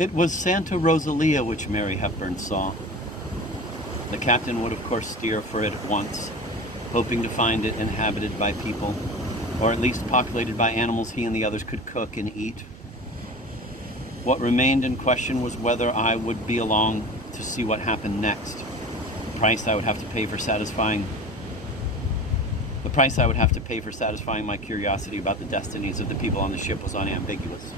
It was Santa Rosalia which Mary Hepburn saw. The captain would of course steer for it at once, hoping to find it inhabited by people, or at least populated by animals he and the others could cook and eat. What remained in question was whether I would be along to see what happened next. The price I would have to pay for satisfying my curiosity about the destinies of the people on the ship was unambiguous.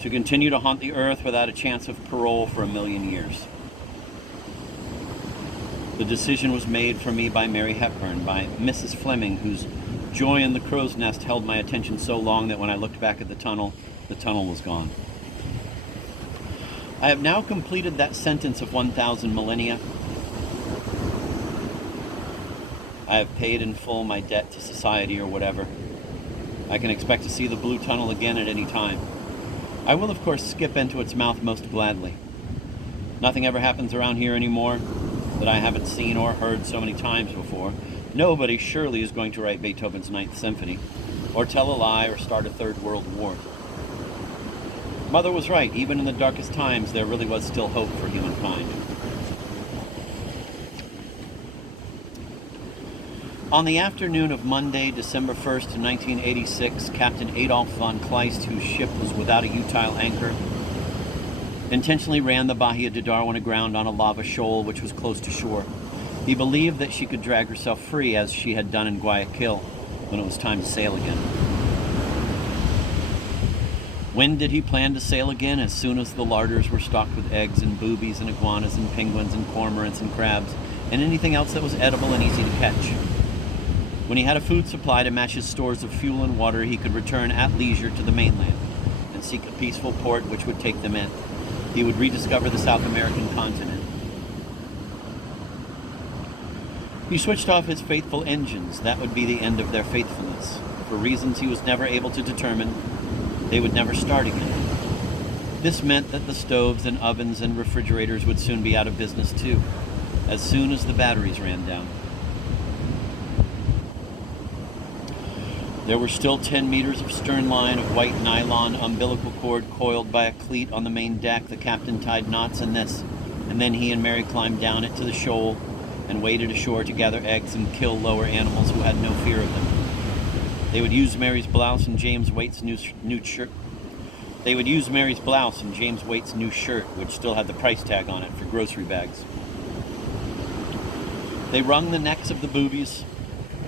To continue to haunt the earth without a chance of parole for 1,000,000 years. The decision was made for me by Mary Hepburn, by Mrs. Fleming, whose joy in the crow's nest held my attention so long that when I looked back at the tunnel was gone. I have now completed that sentence of 1,000 millennia. I have paid in full my debt to society or whatever. I can expect to see the blue tunnel again at any time. I will, of course, skip into its mouth most gladly. Nothing ever happens around here anymore that I haven't seen or heard so many times before. Nobody surely is going to write Beethoven's Ninth Symphony, or tell a lie, or start a third world war. Mother was right. Even in the darkest times, there really was still hope for humankind. On the afternoon of Monday, December 1st, 1986, Captain Adolf von Kleist, whose ship was without a utile anchor, intentionally ran the Bahia de Darwin aground on a lava shoal which was close to shore. He believed that she could drag herself free, as she had done in Guayaquil, when it was time to sail again. When did he plan to sail again? As soon as the larders were stocked with eggs and boobies and iguanas and penguins and cormorants and crabs and anything else that was edible and easy to catch. When he had a food supply to match his stores of fuel and water, he could return at leisure to the mainland and seek a peaceful port which would take them in. He would rediscover the South American continent. He switched off his faithful engines. That would be the end of their faithfulness. For reasons he was never able to determine, they would never start again. This meant that the stoves and ovens and refrigerators would soon be out of business too, as soon as the batteries ran down. There were still 10 meters of stern line of white nylon umbilical cord coiled by a cleat on the main deck. The captain tied knots in this, and then he and Mary climbed down it to the shoal and waded ashore to gather eggs and kill lower animals who had no fear of them. They would use Mary's blouse and James Waite's new shirt. They would use Mary's blouse and James Waite's new shirt, which still had the price tag on it, for grocery bags. They wrung the necks of the boobies.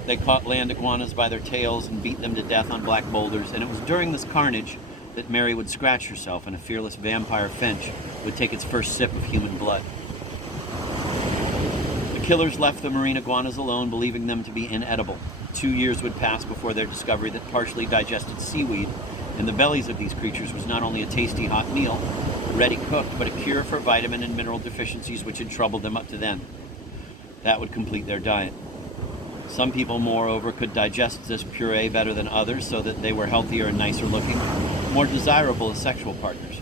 They caught land iguanas by their tails and beat them to death on black boulders, and it was during this carnage that Mary would scratch herself and a fearless vampire finch would take its first sip of human blood. The killers left the marine iguanas alone, believing them to be inedible. 2 years would pass before their discovery that partially digested seaweed in the bellies of these creatures was not only a tasty hot meal, ready cooked, but a cure for vitamin and mineral deficiencies which had troubled them up to then. That would complete their diet. Some people, moreover, could digest this puree better than others, so that they were healthier and nicer looking, more desirable as sexual partners.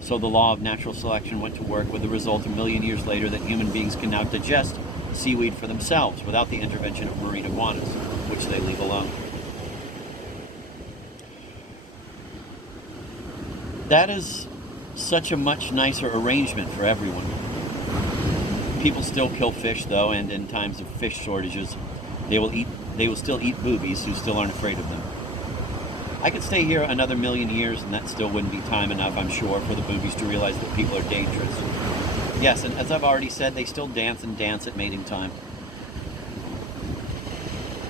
So the law of natural selection went to work, with the result 1,000,000 years later that human beings can now digest seaweed for themselves without the intervention of marine iguanas, which they leave alone. That is such a much nicer arrangement for everyone. People still kill fish, though, and in times of fish shortages, they will still eat boobies who still aren't afraid of them. I could stay here another 1,000,000 years, and that still wouldn't be time enough, I'm sure, for the boobies to realize that people are dangerous. Yes, and as I've already said, they still dance and dance at mating time.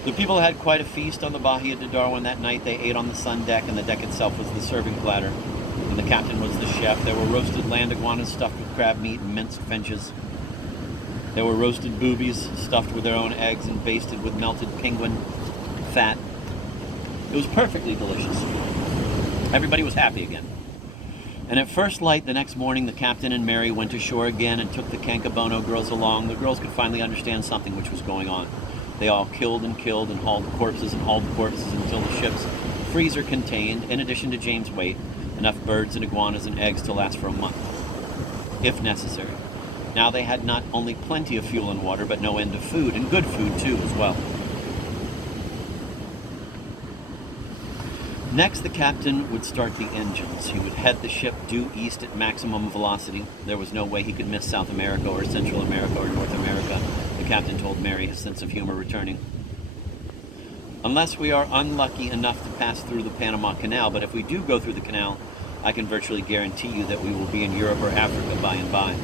The people had quite a feast on the Bahia de Darwin that night. They ate on the sun deck, and the deck itself was the serving platter, and the captain was the chef. There were roasted land iguanas stuffed with crab meat and minced finches. There were roasted boobies stuffed with their own eggs and basted with melted penguin fat. It was perfectly delicious. Everybody was happy again. And at first light the next morning, the captain and Mary went ashore again and took the Cancabono girls along. The girls could finally understand something which was going on. They all killed and hauled corpses until the ship's freezer contained, in addition to James' weight, enough birds and iguanas and eggs to last for a month, if necessary. Now they had not only plenty of fuel and water, but no end of food, and good food too as well. Next, the captain would start the engines. He would head the ship due east at maximum velocity. There was no way he could miss South America or Central America or North America, the captain told Mary, his sense of humor returning. Unless we are unlucky enough to pass through the Panama Canal, but if we do go through the canal, I can virtually guarantee you that we will be in Europe or Africa by and by.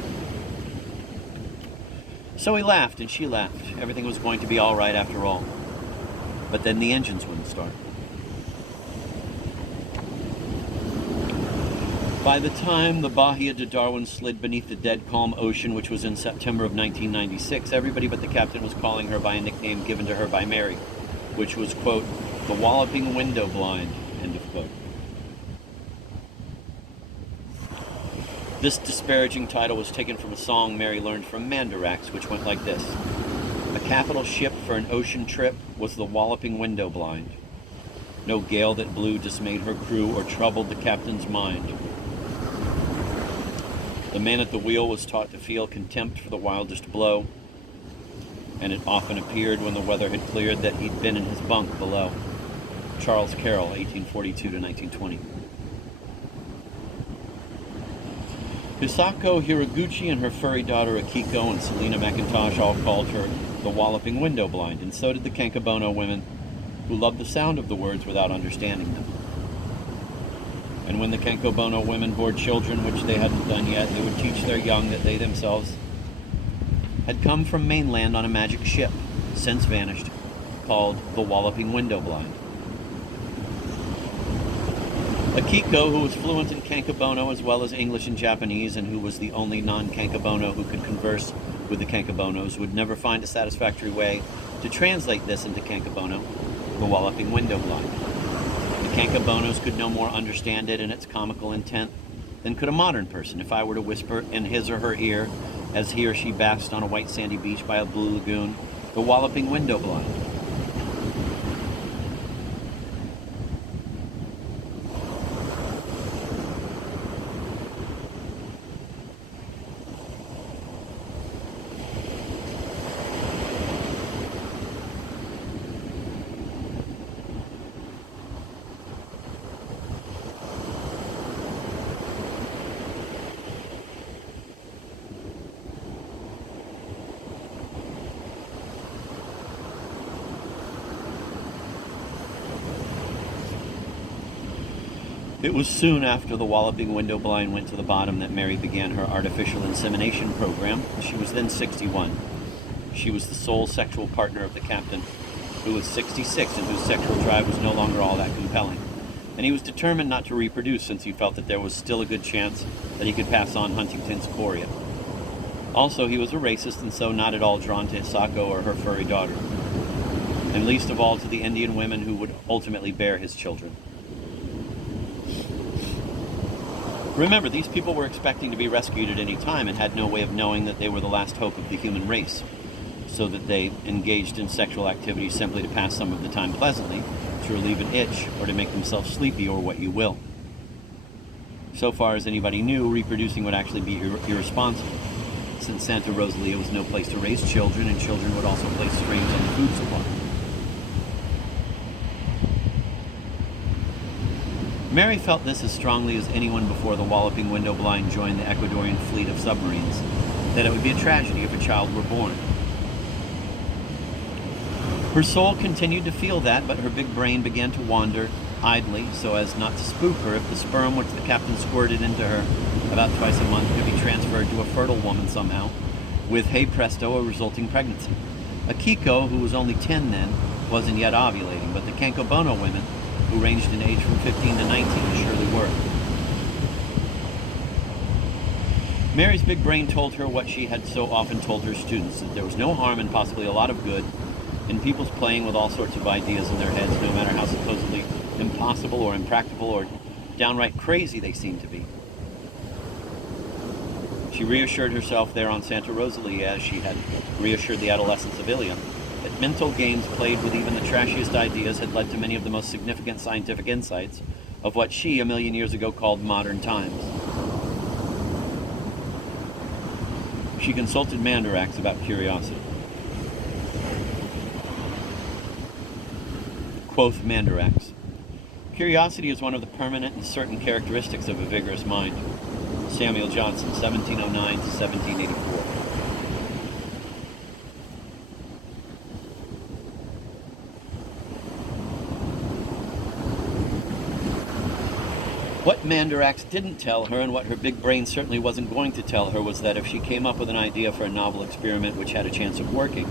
So he laughed and she laughed. Everything was going to be all right after all. But then the engines wouldn't start. By the time the Bahia de Darwin slid beneath the dead calm ocean, which was in September of 1996, everybody but the captain was calling her by a nickname given to her by Mary, which was, quote, the walloping window blind, end of quote. This disparaging title was taken from a song Mary learned from Mandarax, which went like this. A capital ship for an ocean trip was the walloping window blind. No gale that blew dismayed her crew or troubled the captain's mind. The man at the wheel was taught to feel contempt for the wildest blow, and it often appeared when the weather had cleared that he'd been in his bunk below. Charles Carroll, 1842 to 1920. Hisako Hiraguchi and her furry daughter Akiko and Selena McIntosh all called her the walloping window blind, and so did the Kankabono women, who loved the sound of the words without understanding them. And when the Kankabono women bore children, which they hadn't done yet, they would teach their young that they themselves had come from mainland on a magic ship, since vanished, called the Walloping Window Blind. Akiko, who was fluent in Kankabono as well as English and Japanese, and who was the only non-Kankabono who could converse with the Kankabonos, would never find a satisfactory way to translate this into Kankabono, the Walloping Window Blind. The Kankabonos could no more understand it and its comical intent than could a modern person if I were to whisper in his or her ear, as he or she basked on a white sandy beach by a blue lagoon, the Walloping Window Blind. It was soon after the Walloping Window Blind went to the bottom that Mary began her artificial insemination program. She was then 61. She was the sole sexual partner of the captain, who was 66 and whose sexual drive was no longer all that compelling. And he was determined not to reproduce since he felt that there was still a good chance that he could pass on Huntington's chorea. Also, he was a racist and so not at all drawn to Hisako or her furry daughter, and least of all to the Indian women who would ultimately bear his children. Remember, these people were expecting to be rescued at any time and had no way of knowing that they were the last hope of the human race, so that they engaged in sexual activity simply to pass some of the time pleasantly, to relieve an itch, or to make themselves sleepy, or what you will. So far as anybody knew, reproducing would actually be irresponsible, since Santa Rosalia was no place to raise children, and children would also place strains on the food supply. Mary felt this as strongly as anyone before the Walloping Window Blind joined the Ecuadorian fleet of submarines, that it would be a tragedy if a child were born. Her soul continued to feel that, but her big brain began to wander idly so as not to spook her if the sperm which the captain squirted into her about twice a month could be transferred to a fertile woman somehow, with, hey presto, a resulting pregnancy. Akiko, who was only 10 then, wasn't yet ovulating, but the Kankabono women, who ranged in age from 15 to 19, surely were. Mary's big brain told her what she had so often told her students, that there was no harm and possibly a lot of good in people's playing with all sorts of ideas in their heads, no matter how supposedly impossible or impractical or downright crazy they seemed to be. She reassured herself there on Santa Rosalia, as she had reassured the adolescents of Ilia, that mental games played with even the trashiest ideas had led to many of the most significant scientific insights of what she, a million years ago, called modern times. She consulted Mandarax about curiosity. Quoth Mandarax, Curiosity is one of the permanent and certain characteristics of a vigorous mind. Samuel Johnson, 1709 to 1784. What Mandarax didn't tell her, and what her big brain certainly wasn't going to tell her, was that if she came up with an idea for a novel experiment which had a chance of working,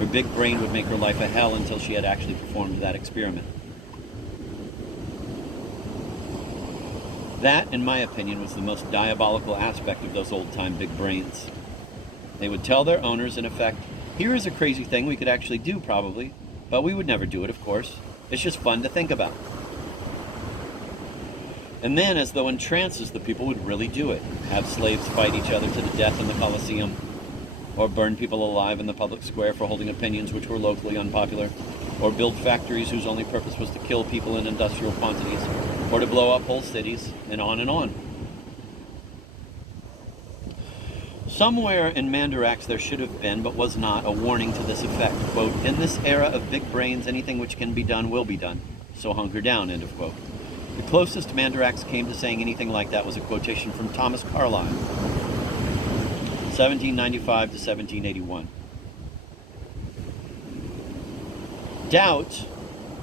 her big brain would make her life a hell until she had actually performed that experiment. That, in my opinion, was the most diabolical aspect of those old-time big brains. They would tell their owners, in effect, here is a crazy thing we could actually do, probably, but we would never do it, of course. It's just fun to think about. And then, as though in trances, the people would really do it. Have slaves fight each other to the death in the Colosseum, or burn people alive in the public square for holding opinions which were locally unpopular, or build factories whose only purpose was to kill people in industrial quantities, or to blow up whole cities, and on and on. Somewhere in Mandarax there should have been, but was not, a warning to this effect. Quote, in this era of big brains, anything which can be done will be done. So hunker down, end of quote. The closest Mandarax came to saying anything like that was a quotation from Thomas Carlyle, 1795 to 1781. Doubt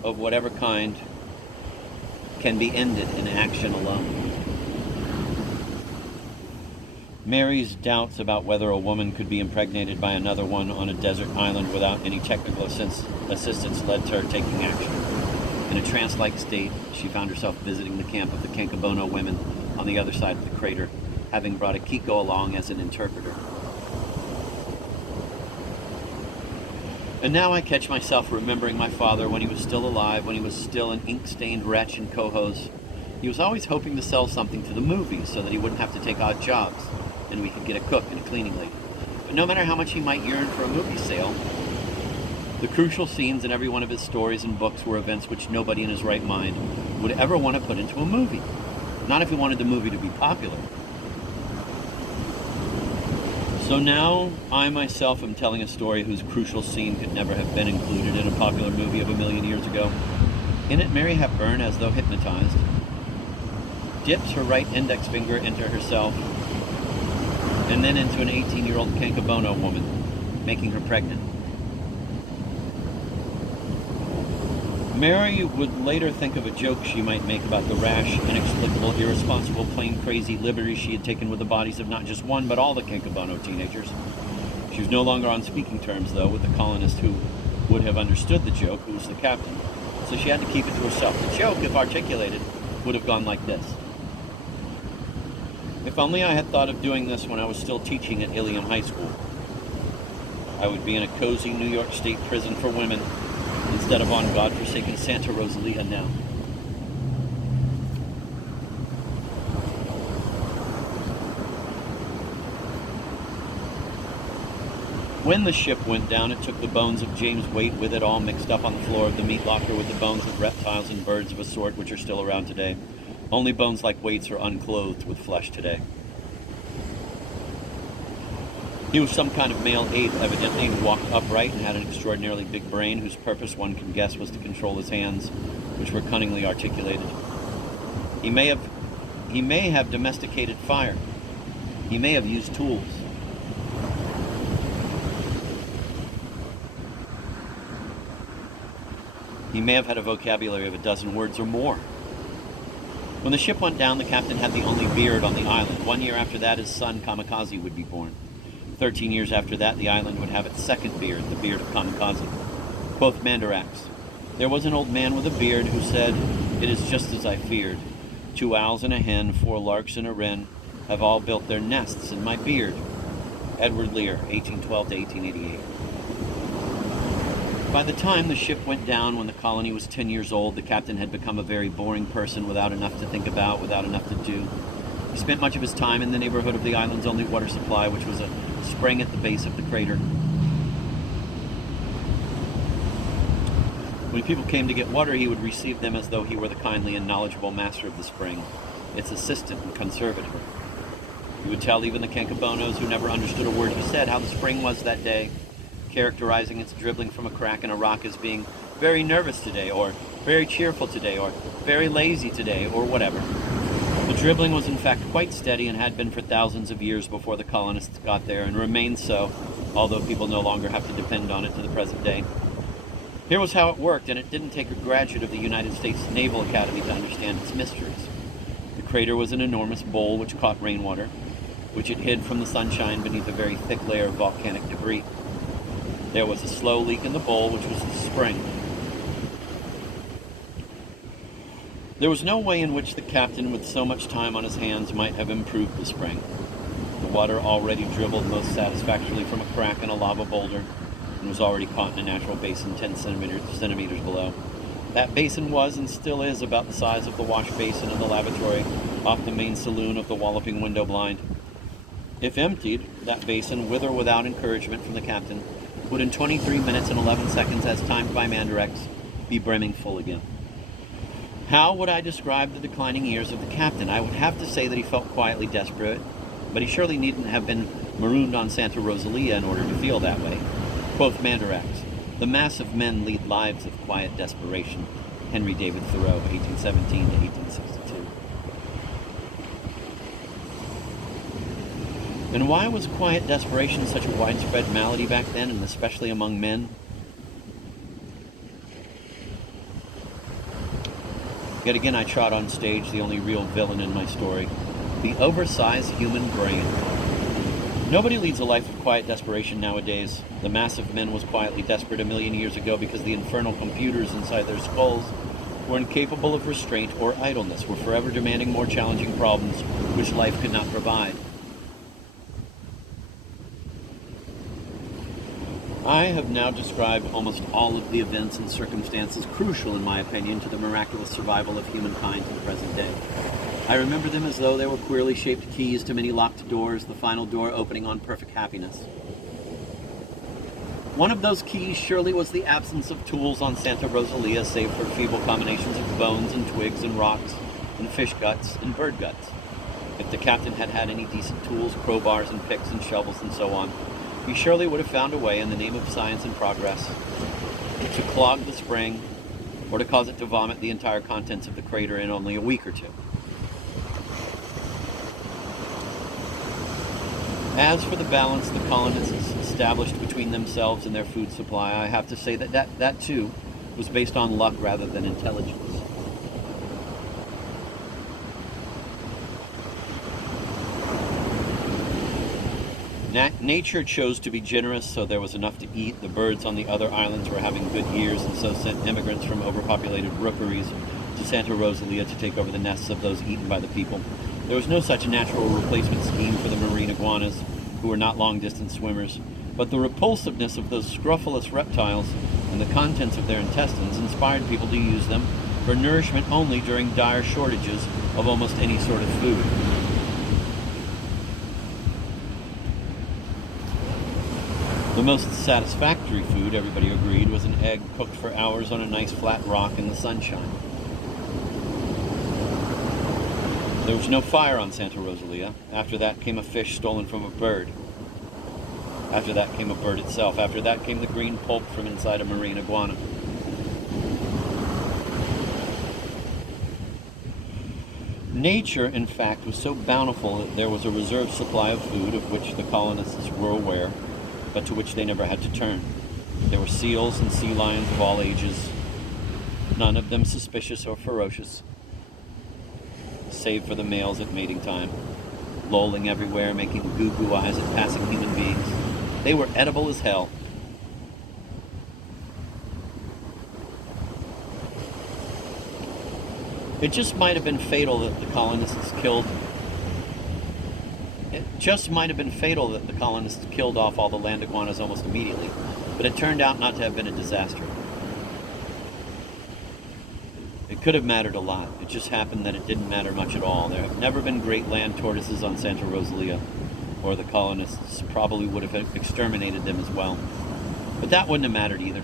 of whatever kind can be ended in action alone. Mary's doubts about whether a woman could be impregnated by another one on a desert island without any technical assistance led to her taking action. In a trance-like state, she found herself visiting the camp of the Kankabono women on the other side of the crater, having brought a Kiko along as an interpreter. And now I catch myself remembering my father when he was still alive, when he was still an ink-stained wretch in cohos. He was always hoping to sell something to the movies so that he wouldn't have to take odd jobs, and we could get a cook and a cleaning lady. But no matter how much he might yearn for a movie sale, the crucial scenes in every one of his stories and books were events which nobody in his right mind would ever want to put into a movie. Not if he wanted the movie to be popular. So now, I myself am telling a story whose crucial scene could never have been included in a popular movie of 1,000,000 years ago. In it, Mary Hepburn, as though hypnotized, dips her right index finger into herself and then into an 18-year-old Kankabono woman, making her pregnant. Mary would later think of a joke she might make about the rash, inexplicable, irresponsible, plain crazy liberties she had taken with the bodies of not just one, but all the Kankabono teenagers. She was no longer on speaking terms, though, with the colonist who would have understood the joke, who was the captain. So she had to keep it to herself. The joke, if articulated, would have gone like this. If only I had thought of doing this when I was still teaching at Ilium High School. I would be in a cozy New York State prison for women instead of on godforsaken Santa Rosalia now. When the ship went down, it took the bones of James Waite with it, all mixed up on the floor of the meat locker with the bones of reptiles and birds of a sort which are still around today. Only bones like Waite's are unclothed with flesh today. He was some kind of male ape, evidently, who walked upright and had an extraordinarily big brain, whose purpose, one can guess, was to control his hands, which were cunningly articulated. He may have domesticated fire. He may have used tools. He may have had a vocabulary of a dozen words or more. When the ship went down, the captain had the only beard on the island. 1 year after that, his son, Kamikaze, would be born. 13 years after that, the island would have its second beard, the beard of Kamikaze. Quoth Mandarax, there was an old man with a beard who said, it is just as I feared. 2 owls and a hen, 4 larks and a wren, have all built their nests in my beard. Edward Lear, 1812 to 1888. By the time the ship went down, when the colony was 10 years old, the captain had become a very boring person without enough to think about, without enough to do. He spent much of his time in the neighborhood of the island's only water supply, which was a spring at the base of the crater. When people came to get water, he would receive them as though he were the kindly and knowledgeable master of the spring, its assistant and conservator. He would tell even the Kankabonos, who never understood a word he said, how the spring was that day, characterizing its dribbling from a crack in a rock as being very nervous today, or very cheerful today, or very lazy today, or whatever. The dribbling was in fact quite steady and had been for thousands of years before the colonists got there, and remains so, although people no longer have to depend on it to the present day. Here was how it worked, and it didn't take a graduate of the United States Naval Academy to understand its mysteries. The crater was an enormous bowl which caught rainwater, which it hid from the sunshine beneath a very thick layer of volcanic debris. There was a slow leak in the bowl, which was the spring. There was no way in which the captain, with so much time on his hands, might have improved the spring. The water already dribbled most satisfactorily from a crack in a lava boulder, and was already caught in a natural basin 10 centimeters below. That basin was, and still is, about the size of the wash basin in the lavatory off the main saloon of the Walloping Window Blind. If emptied, that basin, with or without encouragement from the captain, would in 23 minutes and 11 seconds, as timed by Mandarex, be brimming full again. How would I describe the declining years of the captain? I would have to say that he felt quietly desperate, but he surely needn't have been marooned on Santa Rosalia in order to feel that way. Quoth Mandarex, "The mass of men lead lives of quiet desperation." Henry David Thoreau, 1817 to 1862. And why was quiet desperation such a widespread malady back then, and especially among men? Yet again I trod on stage the only real villain in my story, the oversized human brain. Nobody leads a life of quiet desperation nowadays. The mass of men was quietly desperate a million years ago because the infernal computers inside their skulls were incapable of restraint or idleness, were forever demanding more challenging problems which life could not provide. I have now described almost all of the events and circumstances crucial, in my opinion, to the miraculous survival of humankind to the present day. I remember them as though they were queerly shaped keys to many locked doors, the final door opening on perfect happiness. One of those keys surely was the absence of tools on Santa Rosalia, save for feeble combinations of bones and twigs and rocks and fish guts and bird guts. If the captain had had any decent tools, crowbars and picks and shovels and so on, he surely would have found a way, in the name of science and progress, to clog the spring or to cause it to vomit the entire contents of the crater in only a week or two. As for the balance the colonists established between themselves and their food supply, I have to say that too was based on luck rather than intelligence. Nature chose to be generous, so there was enough to eat. The birds on the other islands were having good years, and so sent immigrants from overpopulated rookeries to Santa Rosalia to take over the nests of those eaten by the people. There was no such natural replacement scheme for the marine iguanas, who were not long-distance swimmers, but the repulsiveness of those scrofulous reptiles and the contents of their intestines inspired people to use them for nourishment only during dire shortages of almost any sort of food. The most satisfactory food, everybody agreed, was an egg cooked for hours on a nice flat rock in the sunshine. There was no fire on Santa Rosalia. After that came a fish stolen from a bird. After that came a bird itself. After that came the green pulp from inside a marine iguana. Nature, in fact, was so bountiful that there was a reserve supply of food of which the colonists were aware, but to which they never had to turn. There were seals and sea lions of all ages, none of them suspicious or ferocious, save for the males at mating time, lolling everywhere, making goo-goo eyes at passing human beings. They were edible as hell. It just might have been fatal that the colonists killed off all the land iguanas almost immediately, but it turned out not to have been a disaster. It could have mattered a lot. It just happened that it didn't matter much at all. There have never been great land tortoises on Santa Rosalia, or the colonists probably would have exterminated them as well. But that wouldn't have mattered either.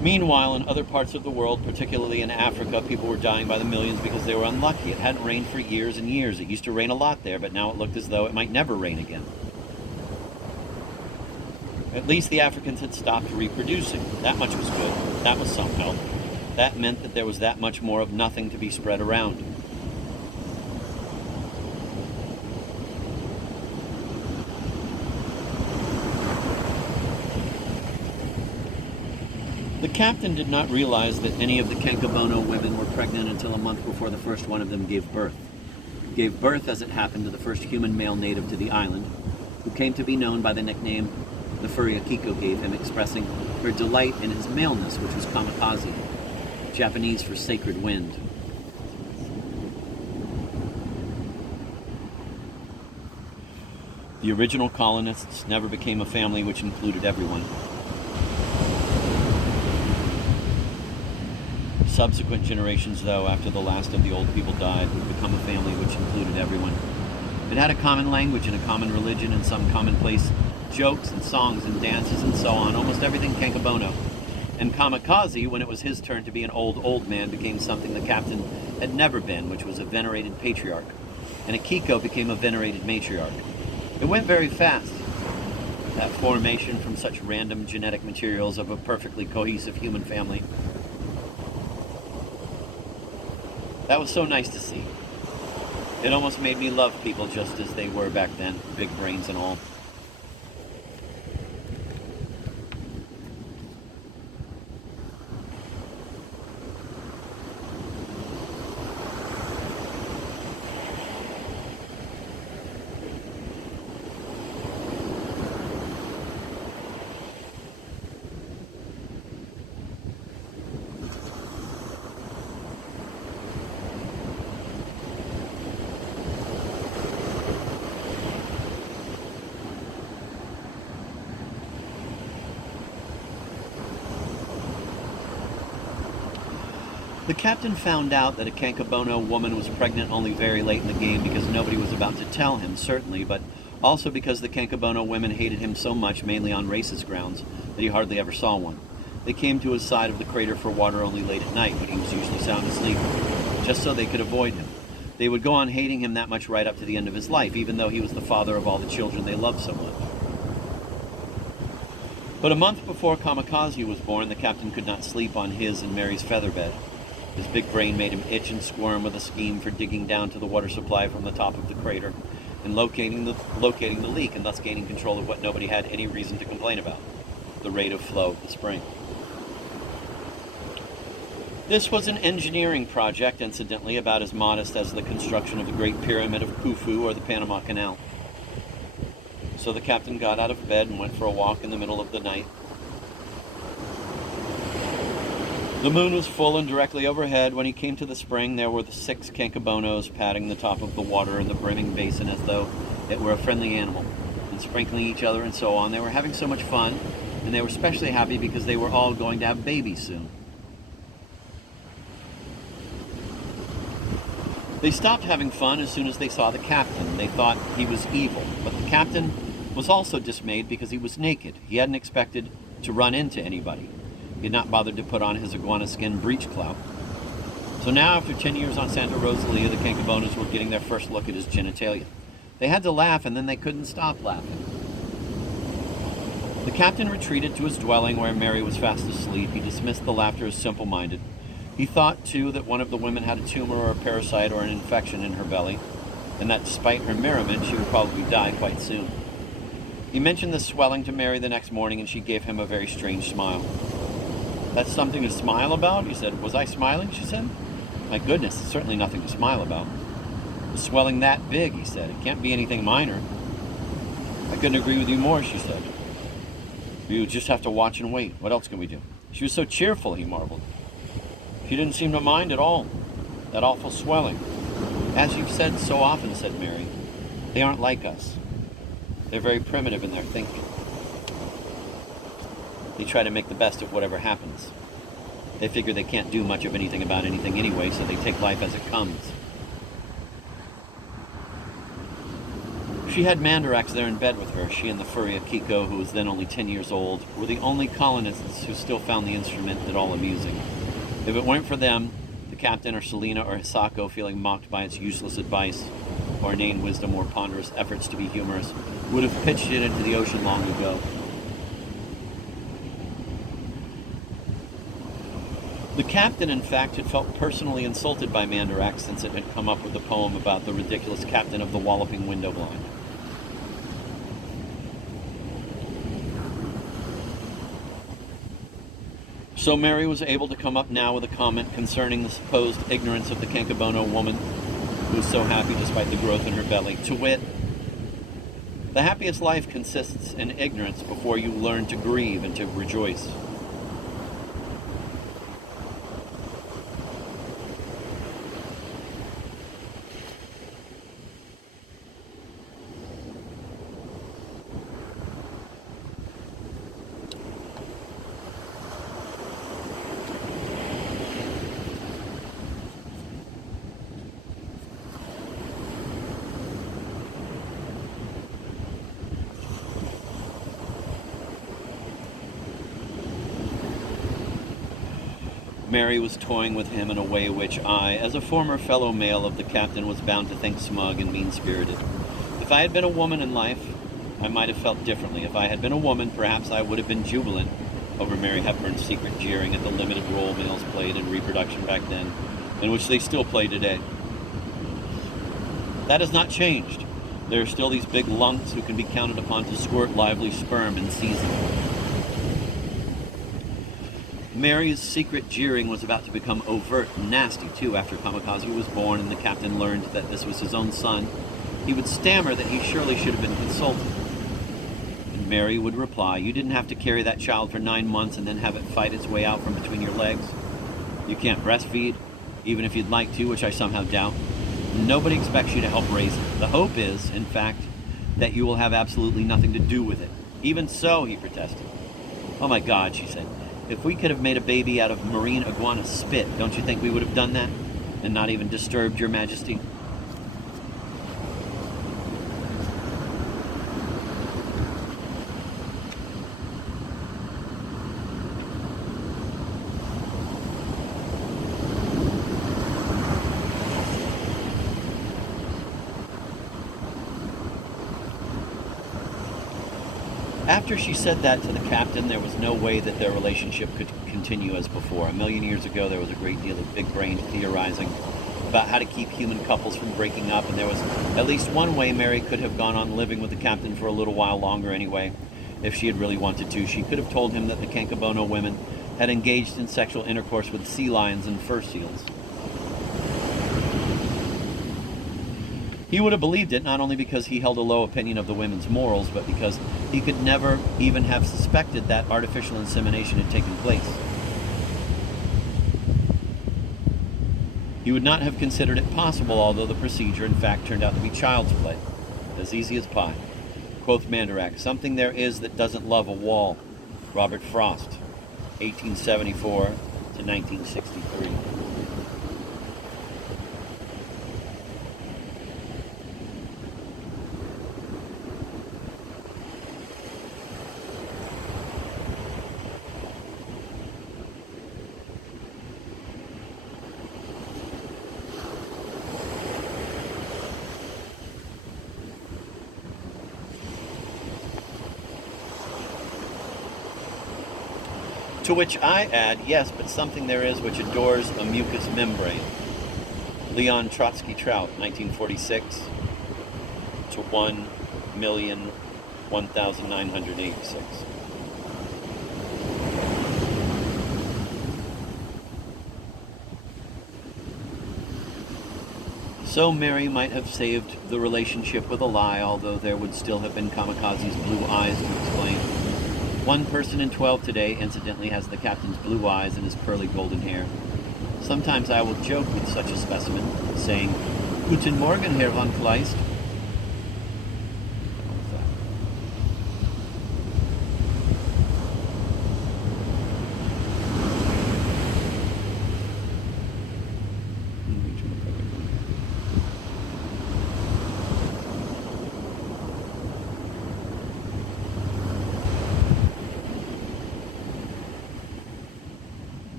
Meanwhile, in other parts of the world, particularly in Africa, people were dying by the millions because they were unlucky. It hadn't rained for years and years. It used to rain a lot there, but now it looked as though it might never rain again. At least the Africans had stopped reproducing. That much was good. That was some help. That meant that there was that much more of nothing to be spread around. The captain did not realize that any of the Kankabono women were pregnant until a month before the first one of them gave birth. Gave birth, as it happened, to the first human male native to the island, who came to be known by the nickname the furry Akiko gave him, expressing her delight in his maleness, which was kamikaze, Japanese for sacred wind. The original colonists never became a family which included everyone. Subsequent generations, though, after the last of the old people died, would become a family which included everyone. It had a common language and a common religion and some commonplace jokes and songs and dances and so on, almost everything Kankabono. And kamikaze, when it was his turn to be an old man, became something the captain had never been, which was a venerated patriarch. And Akiko became a venerated matriarch. It went very fast. That formation from such random genetic materials of a perfectly cohesive human family. That was so nice to see. It almost made me love people just as they were back then, big brains and all. The captain found out that a Kankabono woman was pregnant only very late in the game because nobody was about to tell him, certainly, but also because the Kankabono women hated him so much, mainly on racist grounds, that he hardly ever saw one. They came to his side of the crater for water only late at night, when he was usually sound asleep, just so they could avoid him. They would go on hating him that much right up to the end of his life, even though he was the father of all the children they loved so much. But a month before Kamikaze was born, the captain could not sleep on his and Mary's featherbed. His big brain made him itch and squirm with a scheme for digging down to the water supply from the top of the crater and locating the leak, and thus gaining control of what nobody had any reason to complain about, the rate of flow of the spring. This was an engineering project, incidentally, about as modest as the construction of the Great Pyramid of Khufu or the Panama Canal. So the captain got out of bed and went for a walk in the middle of the night. The moon was full and directly overhead. When he came to the spring, there were the 6 Kankabonos patting the top of the water in the brimming basin as though it were a friendly animal, and sprinkling each other and so on. They were having so much fun, and they were especially happy because they were all going to have babies soon. They stopped having fun as soon as they saw the captain. They thought he was evil, but the captain was also dismayed because he was naked. He hadn't expected to run into anybody. He had not bothered to put on his iguana skin breech clout. So now, after 10 years on Santa Rosalia, the Kankabonos were getting their first look at his genitalia. They had to laugh, and then they couldn't stop laughing. The captain retreated to his dwelling where Mary was fast asleep. He dismissed the laughter as simple-minded. He thought, too, that one of the women had a tumor or a parasite or an infection in her belly, and that despite her merriment, she would probably die quite soon. He mentioned the swelling to Mary the next morning, and she gave him a very strange smile. "That's something to smile about?" He said. "Was I smiling?" She said. "My goodness, it's certainly nothing to smile about." "The swelling that big," he said. "It can't be anything minor." "I couldn't agree with you more," she said. "We would just have to watch and wait. What else can we do?" "She was so cheerful," he marveled. "She didn't seem to mind at all. That awful swelling." "As you've said so often," said Mary, "they aren't like us. They're very primitive in their thinking. They try to make the best of whatever happens. They figure they can't do much of anything about anything anyway, so they take life as it comes." She had Mandarax there in bed with her. She and the furry Akiko, who was then only 10 years old, were the only colonists who still found the instrument at all amusing. If it weren't for them, the captain or Selena or Hisako feeling mocked by its useless advice, or inane wisdom or ponderous efforts to be humorous, would have pitched it into the ocean long ago. The captain, in fact, had felt personally insulted by Mandarax since it had come up with the poem about the ridiculous captain of the walloping window blind. So Mary was able to come up now with a comment concerning the supposed ignorance of the Kankabono woman, who was so happy despite the growth in her belly. To wit, the happiest life consists in ignorance before you learn to grieve and to rejoice. Mary was toying with him in a way which I, as a former fellow male of the captain, was bound to think smug and mean-spirited. If I had been a woman in life, I might have felt differently. If I had been a woman, perhaps I would have been jubilant over Mary Hepburn's secret jeering at the limited role males played in reproduction back then, and which they still play today. That has not changed. There are still these big lunks who can be counted upon to squirt lively sperm in season. Mary's secret jeering was about to become overt and nasty, too, after Kamikaze was born and the captain learned that this was his own son. He would stammer that he surely should have been consulted. And Mary would reply, "You didn't have to carry that child for 9 months and then have it fight its way out from between your legs. You can't breastfeed, even if you'd like to, which I somehow doubt. Nobody expects you to help raise it. The hope is, in fact, that you will have absolutely nothing to do with it." "Even so," he protested. "Oh my God," she said. "If we could have made a baby out of marine iguana spit, don't you think we would have done that? And not even disturbed your majesty?" After she said that to the captain, there was no way that their relationship could continue as before. A million years ago, there was a great deal of big-brained theorizing about how to keep human couples from breaking up, and there was at least one way Mary could have gone on living with the captain for a little while longer anyway, if she had really wanted to. She could have told him that the Kankabono women had engaged in sexual intercourse with sea lions and fur seals. He would have believed it, not only because he held a low opinion of the women's morals, but because he could never even have suspected that artificial insemination had taken place. He would not have considered it possible, although the procedure, in fact, turned out to be child's play. As easy as pie. Quoth Mandarax, "Something there is that doesn't love a wall." Robert Frost, 1874 to 1963. To which I add, yes, but something there is which adores a mucous membrane. Leon Trotsky Trout, 1946 to 1,001,986. So Mary might have saved the relationship with a lie, although there would still have been Kamikaze's blue eyes to explain. 1 person in 12 today, incidentally, has the captain's blue eyes and his curly golden hair. Sometimes I will joke with such a specimen, saying, "Guten Morgen, Herr von Kleist."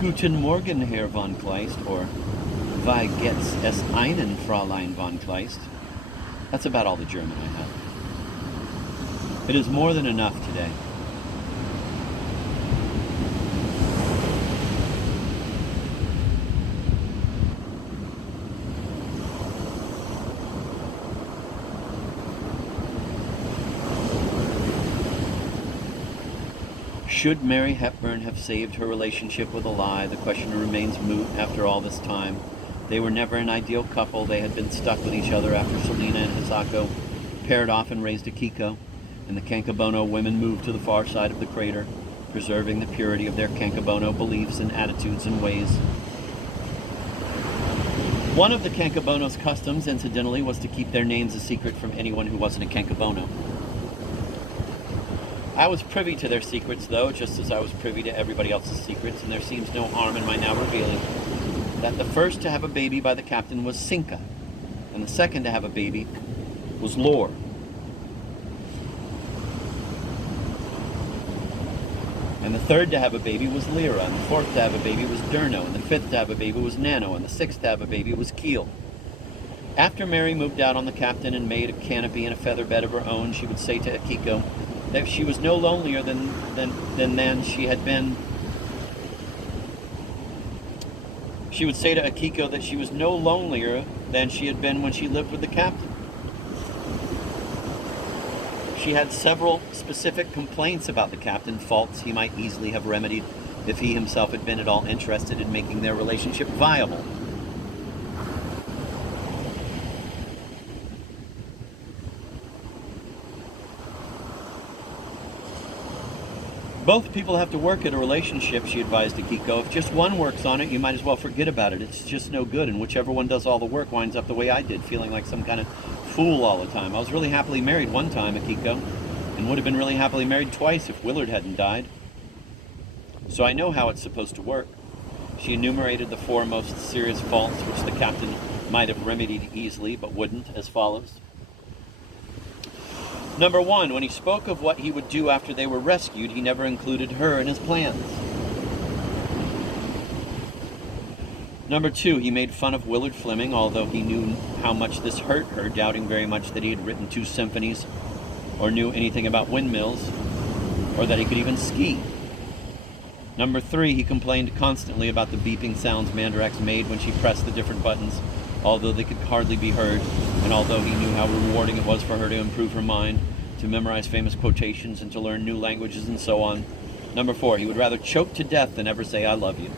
Guten Morgen, Herr von Kleist, or Wie geht's es Ihnen, Fräulein von Kleist? That's about all the German I have. It is more than enough today. Should Mary Hepburn have saved her relationship with a lie? The question remains moot after all this time. They were never an ideal couple. They had been stuck with each other after Selina and Hisako paired off and raised Akiko, and the Kankabono women moved to the far side of the crater, preserving the purity of their Kankabono beliefs and attitudes and ways. One of the Kankabono's customs, incidentally, was to keep their names a secret from anyone who wasn't a Kankabono. I was privy to their secrets, though, just as I was privy to everybody else's secrets, and there seems no harm in my now revealing that the first to have a baby by the captain was Sinka, and the second to have a baby was Lore. And the third to have a baby was Lyra, and the fourth to have a baby was Durno, and the fifth to have a baby was Nano, and the sixth to have a baby was Keel. After Mary moved out on the captain and made a canopy and a feather bed of her own, she would say to Akiko that she was no lonelier than she had been. She would say to Akiko that she was no lonelier than she had been when she lived with the captain. She had several specific complaints about the captain, faults he might easily have remedied if he himself had been at all interested in making their relationship viable. Both people have to work at a relationship, she advised Akiko. If just one works on it, you might as well forget about it. It's just no good, and whichever one does all the work winds up the way I did, feeling like some kind of fool all the time. I was really happily married one time, Akiko, and would have been really happily married twice if Willard hadn't died. So I know how it's supposed to work. She enumerated the four most serious faults which the captain might have remedied easily, but wouldn't, as follows. Number one, when he spoke of what he would do after they were rescued, he never included her in his plans. Number two, he made fun of Willard Fleming, although he knew how much this hurt her, doubting very much that he had written 2 symphonies, or knew anything about windmills, or that he could even ski. Number three, he complained constantly about the beeping sounds Mandarax made when she pressed the different buttons, although they could hardly be heard, and although he knew how rewarding it was for her to improve her mind, to memorize famous quotations, and to learn new languages, and so on. Number four, he would rather choke to death than ever say, "I love you."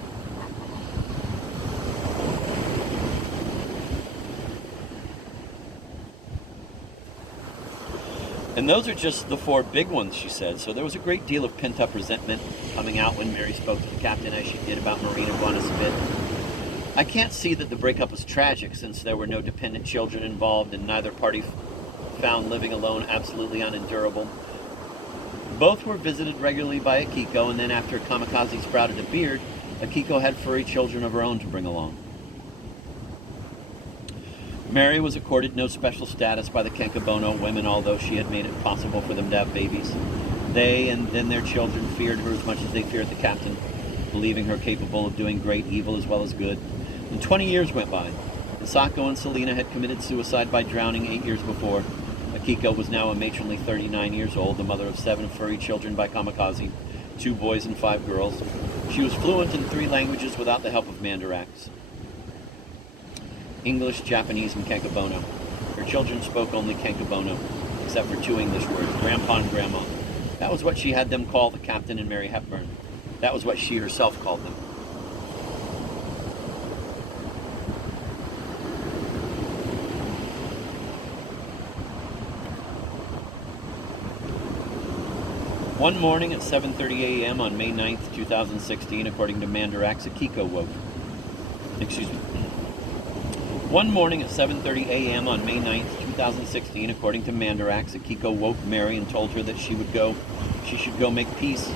And those are just the 4 big ones, she said. So there was a great deal of pent-up resentment coming out when Mary spoke to the captain, as she did about Marina Guanacibit. I can't see that the breakup was tragic, since there were no dependent children involved, and neither party found living alone absolutely unendurable. Both were visited regularly by Akiko, and then after Kamikaze sprouted a beard, Akiko had furry children of her own to bring along. Mary was accorded no special status by the Kankabono women, although she had made it possible for them to have babies. They, and then their children, feared her as much as they feared the captain, believing her capable of doing great evil as well as good. And 20 years went by. Hisako and Selina had committed suicide by drowning 8 years before. Akiko was now a matronly 39 years old, the mother of 7 furry children by Kamikaze, 2 boys and 5 girls. She was fluent in 3 languages without the help of Mandarax: English, Japanese, and Kankabono. Her children spoke only Kankabono, except for 2 English words, Grandpa and Grandma. That was what she had them call the captain and Mary Hepburn. That was what she herself called them. One morning at 7:30 a.m. on May 9th, 2016, according to Mandarax, Akiko woke. One morning at 7:30 a.m. on May 9th, 2016, according to Mandarax, Akiko woke Mary and told her that she should go make her peace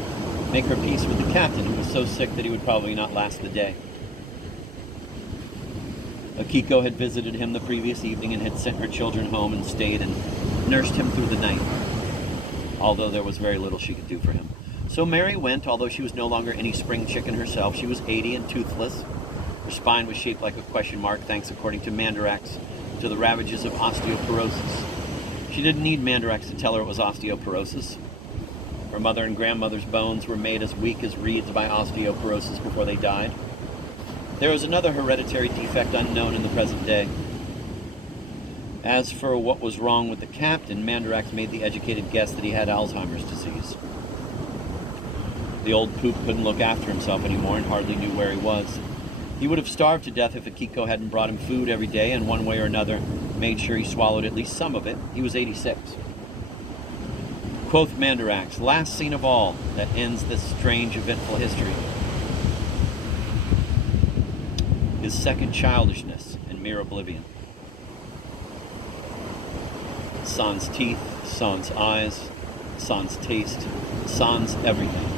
with the captain, who was so sick that he would probably not last the day. Akiko had visited him the previous evening and had sent her children home and stayed and nursed him through the night, although there was very little she could do for him. So Mary went, although she was no longer any spring chicken herself. She was 80 and toothless. Her spine was shaped like a question mark, thanks, according to Mandarax, to the ravages of osteoporosis. She didn't need Mandrax to tell her it was osteoporosis. Her mother and grandmother's bones were made as weak as reeds by osteoporosis before they died. There was another hereditary defect unknown in the present day. As for what was wrong with the captain, Mandrax made the educated guess that he had Alzheimer's disease. The old poop couldn't look after himself anymore and hardly knew where he was. He would have starved to death if Akiko hadn't brought him food every day and one way or another made sure he swallowed at least some of it. He was 86. Quoth Mandrax, last scene of all that ends this strange, eventful history is second childishness and mere oblivion. Sans teeth, sans eyes, sans taste, sans everything.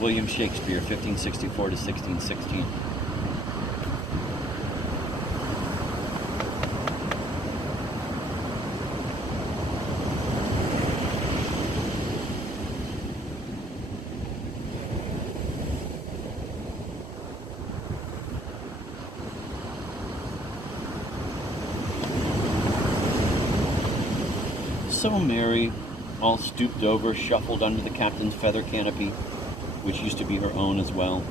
William Shakespeare, 1564 to 1616. So Mary, all stooped over, shuffled under the captain's feather canopy, which used to be her own as well.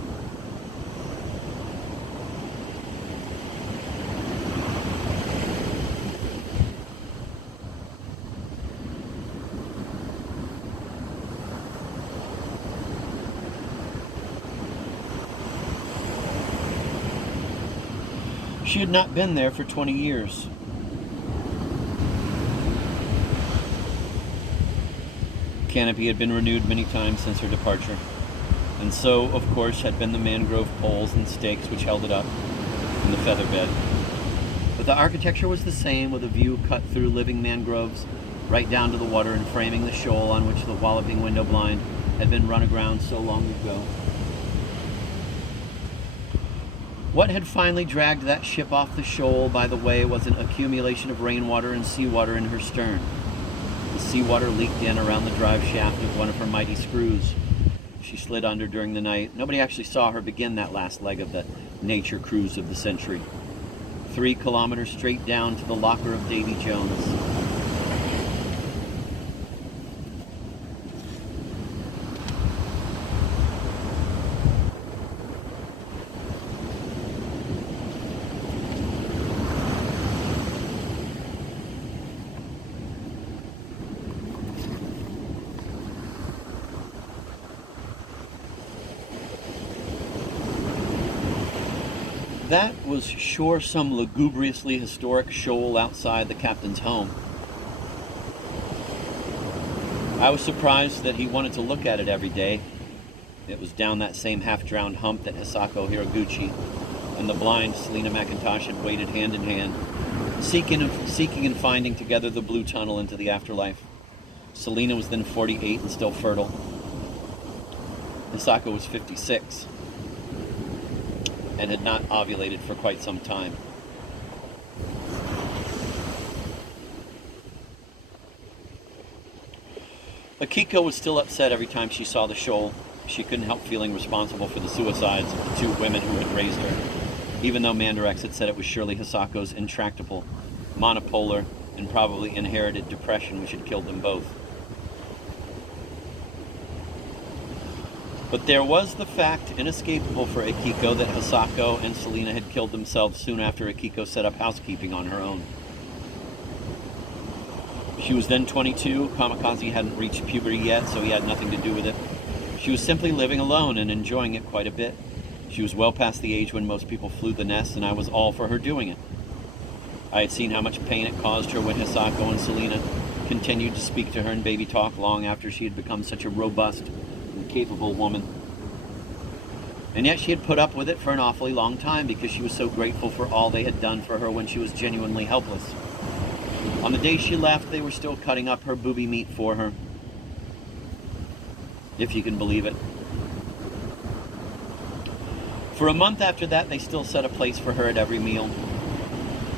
She had not been there for 20 years. Canopy had been renewed many times since her departure, and so, of course, had been the mangrove poles and stakes which held it up, and the feather bed. But the architecture was the same, with a view cut through living mangroves, right down to the water and framing the shoal on which the walloping window blind had been run aground so long ago. What had finally dragged that ship off the shoal, by the way, was an accumulation of rainwater and seawater in her stern. The seawater leaked in around the drive shaft of one of her mighty screws. She slid under during the night. Nobody actually saw her begin that last leg of the nature cruise of the century. 3 kilometers straight down to the locker of Davy Jones. That was sure some lugubriously historic shoal outside the captain's home. I was surprised that he wanted to look at it every day. It was down that same half-drowned hump that Hisako Hiraguchi and the blind Selina McIntosh had waded hand in hand, seeking and finding together the blue tunnel into the afterlife. Selina was then 48 and still fertile. Hisako was 56. And had not ovulated for quite some time. Akiko was still upset every time she saw the shoal. She couldn't help feeling responsible for the suicides of the 2 women who had raised her, even though Mandrax had said it was surely Hisako's intractable, monopolar, and probably inherited depression which had killed them both. But there was the fact, inescapable for Akiko, that Hisako and Selina had killed themselves soon after Akiko set up housekeeping on her own. She was then 22. Kamikaze hadn't reached puberty yet, so he had nothing to do with it. She was simply living alone and enjoying it quite a bit. She was well past the age when most people flew the nest, and I was all for her doing it. I had seen how much pain it caused her when Hisako and Selina continued to speak to her in baby talk long after she had become such a robust and capable woman. And yet she had put up with it for an awfully long time because she was so grateful for all they had done for her when she was genuinely helpless. On the day she left, they were still cutting up her booby meat for her, if you can believe it. For a month after that, they still set a place for her at every meal,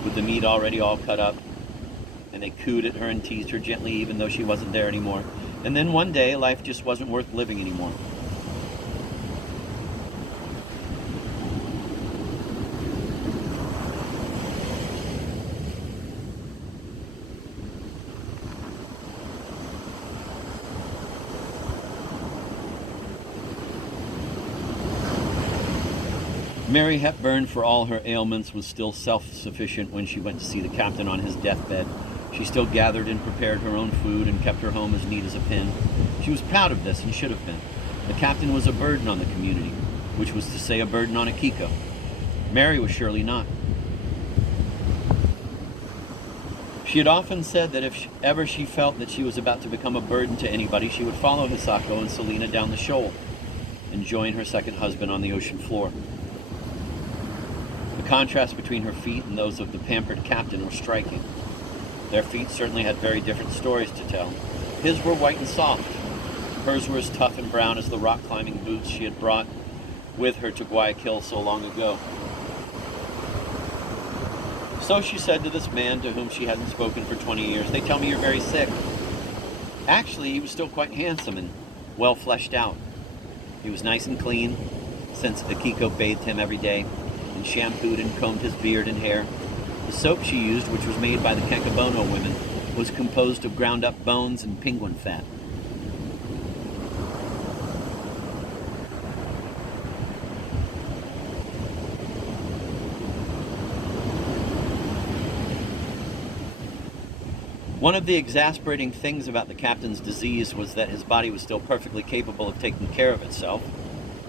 with the meat already all cut up, and they cooed at her and teased her gently even though she wasn't there anymore. And then one day, life just wasn't worth living anymore. Mary Hepburn, for all her ailments, was still self-sufficient when she went to see the captain on his deathbed. She still gathered and prepared her own food and kept her home as neat as a pin. She was proud of this and should have been. The captain was a burden on the community, which was to say a burden on Akiko. Mary was surely not. She had often said that if ever she felt that she was about to become a burden to anybody, she would follow Hisako and Selina down the shoal and join her second husband on the ocean floor. The contrast between her feet and those of the pampered captain were striking. Their feet certainly had very different stories to tell. His were white and soft. Hers were as tough and brown as the rock-climbing boots she had brought with her to Guayaquil so long ago. So she said to this man to whom she hadn't spoken for 20 years, "They tell me you're very sick." Actually, he was still quite handsome and well fleshed out. He was nice and clean, since Akiko bathed him every day and shampooed and combed his beard and hair. The soap she used, which was made by the Kankabono women, was composed of ground-up bones and penguin fat. One of the exasperating things about the captain's disease was that his body was still perfectly capable of taking care of itself.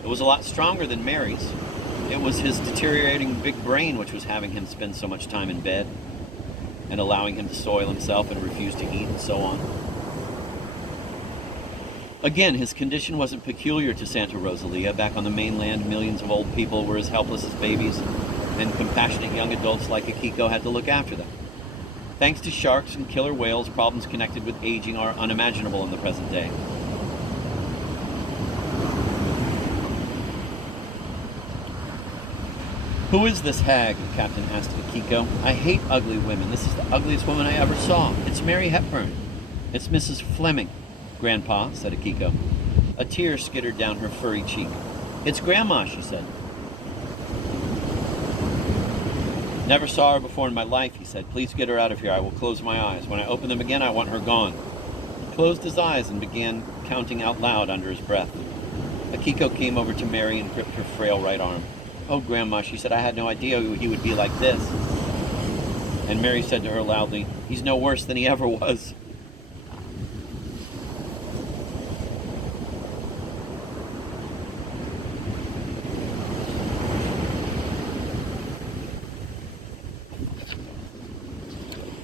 It was a lot stronger than Mary's. It was his deteriorating big brain which was having him spend so much time in bed and allowing him to soil himself and refuse to eat and so on. Again, his condition wasn't peculiar to Santa Rosalia. Back on the mainland, millions of old people were as helpless as babies, and compassionate young adults like Akiko had to look after them. Thanks to sharks and killer whales, problems connected with aging are unimaginable in the present day. "Who is this hag?" the captain asked Akiko. "I hate ugly women. This is the ugliest woman I ever saw. It's Mary Hepburn." "It's Mrs. Fleming, Grandpa," said Akiko. A tear skittered down her furry cheek. "It's Grandma," she said. "Never saw her before in my life," he said. "Please get her out of here. I will close my eyes. When I open them again, I want her gone." He closed his eyes and began counting out loud under his breath. Akiko came over to Mary and gripped her frail right arm. "Oh, Grandma," she said, "I had no idea he would be like this." And Mary said to her loudly, "He's no worse than he ever was."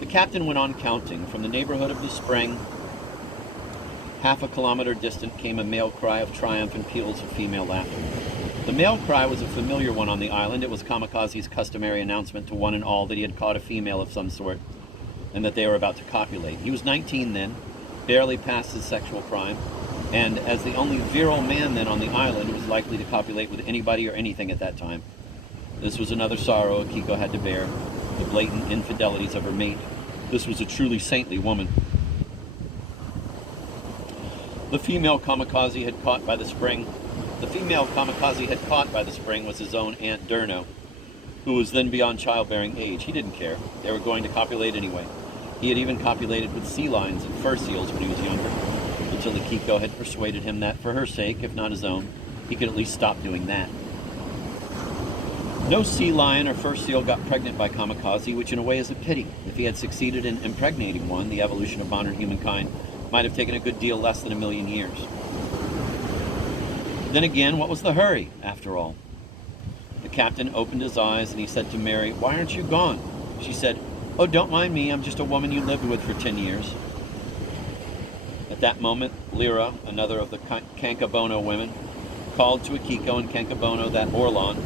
The captain went on counting. From the neighborhood of the spring, half a kilometer distant, came a male cry of triumph and peals of female laughter. The male cry was a familiar one on the island. It was Kamikaze's customary announcement to one and all that he had caught a female of some sort, and that they were about to copulate. He was 19 then, barely past his sexual prime, and as the only virile man then on the island, was likely to copulate with anybody or anything at that time. This was another sorrow Akiko had to bear, the blatant infidelities of her mate. This was a truly saintly woman. The female kamikaze had caught by the spring was his own Aunt Durno, who was then beyond childbearing age. He didn't care. They were going to copulate anyway. He had even copulated with sea lions and fur seals when he was younger, until Akiko had persuaded him that, for her sake, if not his own, he could at least stop doing that. No sea lion or fur seal got pregnant by Kamikaze, which in a way is a pity. If he had succeeded in impregnating one, the evolution of modern humankind might have taken a good deal less than 1,000,000 years. Then again, what was the hurry, after all? The captain opened his eyes and he said to Mary, "Why aren't you gone?" She said, "Oh, don't mind me. I'm just a woman you lived with for 10 years. At that moment, Lyra, another of the Kankabono women, called to Akiko and Kankabono that Orlon,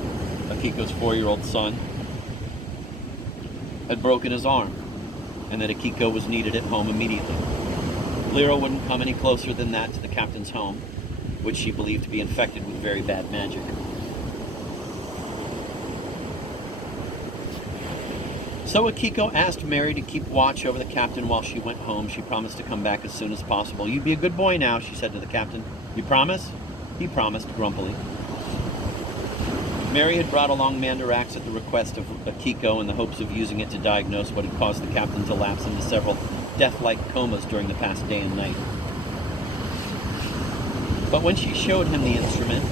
Akiko's 4-year-old son, had broken his arm, and that Akiko was needed at home immediately. Lyra wouldn't come any closer than that to the captain's home, which she believed to be infected with very bad magic. So Akiko asked Mary to keep watch over the captain while she went home. She promised to come back as soon as possible. "You be a good boy now," she said to the captain. "You promise?" He promised grumpily. Mary had brought along Mandarax at the request of Akiko in the hopes of using it to diagnose what had caused the captain to lapse into several death-like comas during the past day and night. But when she showed him the instrument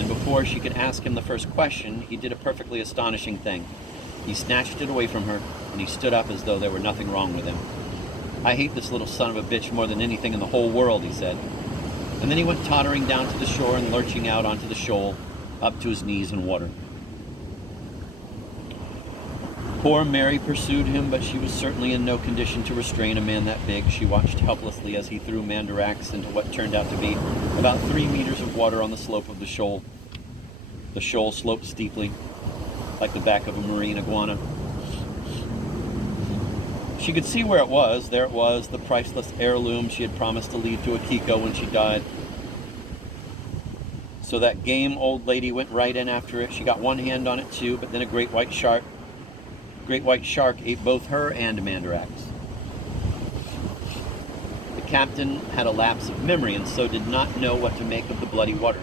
and before she could ask him the first question, he did a perfectly astonishing thing. He snatched it away from her, and he stood up as though there were nothing wrong with him. "I hate this little son of a bitch more than anything in the whole world," he said. And then he went tottering down to the shore and lurching out onto the shoal, up to his knees in water. Poor Mary pursued him, but she was certainly in no condition to restrain a man that big. She watched helplessly as he threw Mandarax into what turned out to be about 3 meters of water on the slope of the shoal. The shoal sloped steeply, like the back of a marine iguana. She could see where it was. There it was, the priceless heirloom she had promised to leave to Akiko when she died. So that game old lady went right in after it. She got one hand on it too, but then a great white shark ate both her and Mandarax. The captain had a lapse of memory and so did not know what to make of the bloody water.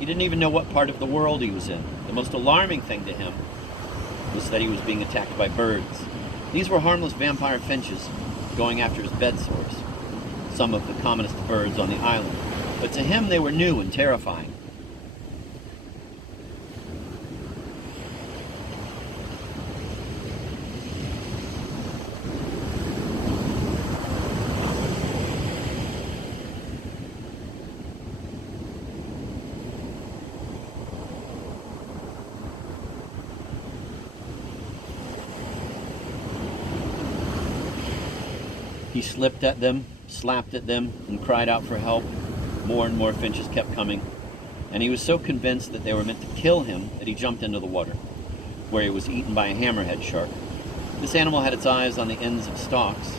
He didn't even know what part of the world he was in. The most alarming thing to him was that he was being attacked by birds. These were harmless vampire finches going after his bed sores, some of the commonest birds on the island. But to him they were new and terrifying. He slipped at them, slapped at them, and cried out for help. More and more finches kept coming, and he was so convinced that they were meant to kill him that he jumped into the water, where he was eaten by a hammerhead shark. This animal had its eyes on the ends of stalks,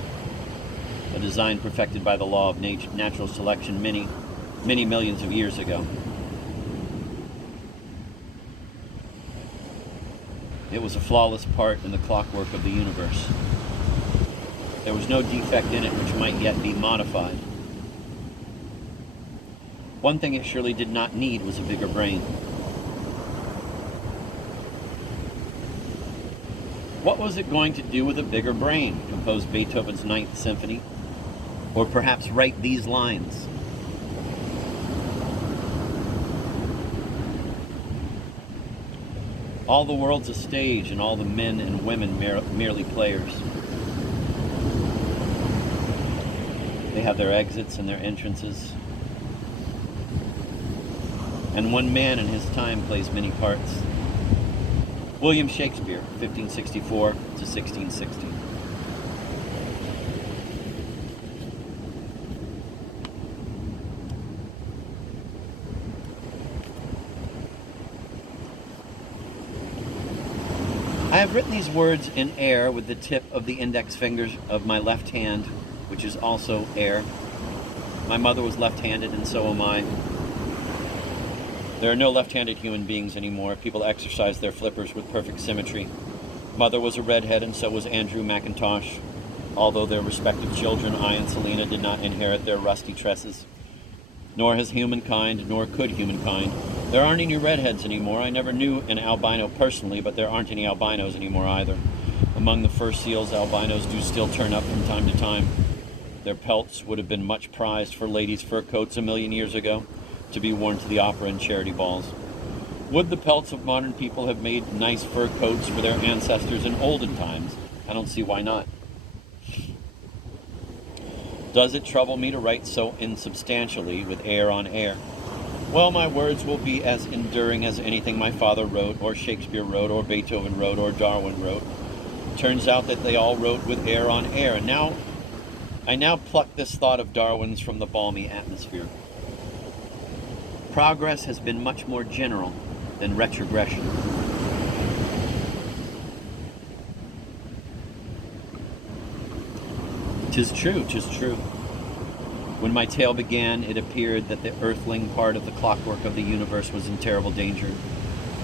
a design perfected by the law of natural selection many millions of years ago. It was a flawless part in the clockwork of the universe. There was no defect in it which might yet be modified. One thing it surely did not need was a bigger brain. What was it going to do with a bigger brain? Compose Beethoven's Ninth Symphony? Or perhaps write these lines? All the world's a stage, and all the men and women merely players. They have their exits and their entrances. And one man in his time plays many parts. William Shakespeare, 1564 to 1660. I have written these words in air with the tip of the index fingers of my left hand, which is also air. My mother was left-handed, and so am I. There are no left-handed human beings anymore. People exercise their flippers with perfect symmetry. Mother was a redhead, and so was Andrew McIntosh. Although their respective children, I and Selena, did not inherit their rusty tresses. Nor has humankind, nor could humankind. There aren't any redheads anymore. I never knew an albino personally, but there aren't any albinos anymore either. Among the fur seals, albinos do still turn up from time to time. Their pelts would have been much prized for ladies' fur coats a million years ago, to be worn to the opera and charity balls. Would the pelts of modern people have made nice fur coats for their ancestors in olden times? I don't see why not. Does it trouble me to write so insubstantially with air on air? Well, my words will be as enduring as anything my father wrote, or Shakespeare wrote, or Beethoven wrote, or Darwin wrote. Turns out that they all wrote with air on air, and I now pluck this thought of Darwin's from the balmy atmosphere. Progress has been much more general than retrogression. "'Tis true, 'tis true. When my tale began, it appeared that the earthling part of the clockwork of the universe was in terrible danger,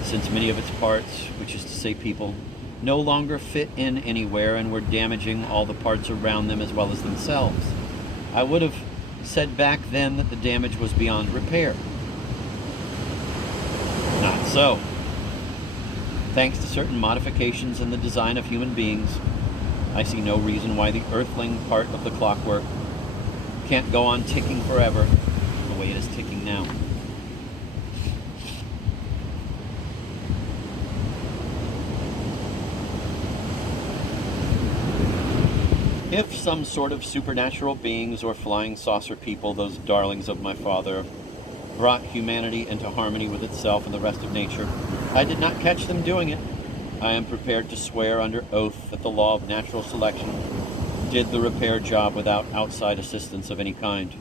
since many of its parts, which is to say people, no longer fit in anywhere and were damaging all the parts around them as well as themselves. I would have said back then that the damage was beyond repair. Not so. Thanks to certain modifications in the design of human beings, I see no reason why the earthling part of the clockwork can't go on ticking forever the way it is ticking now. If some sort of supernatural beings or flying saucer people, those darlings of my father, brought humanity into harmony with itself and the rest of nature, I did not catch them doing it. I am prepared to swear under oath that the law of natural selection did the repair job without outside assistance of any kind.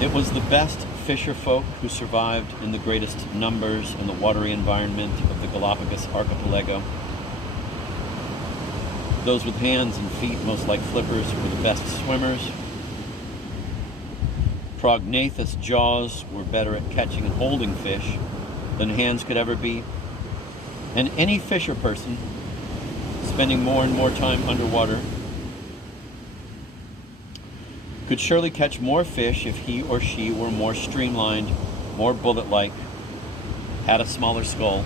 It was the best fisher folk who survived in the greatest numbers in the watery environment of the Galapagos archipelago. Those with hands and feet most like flippers were the best swimmers. Prognathous jaws were better at catching and holding fish than hands could ever be. And any fisher person spending more and more time underwater could surely catch more fish if he or she were more streamlined, more bullet-like, had a smaller skull,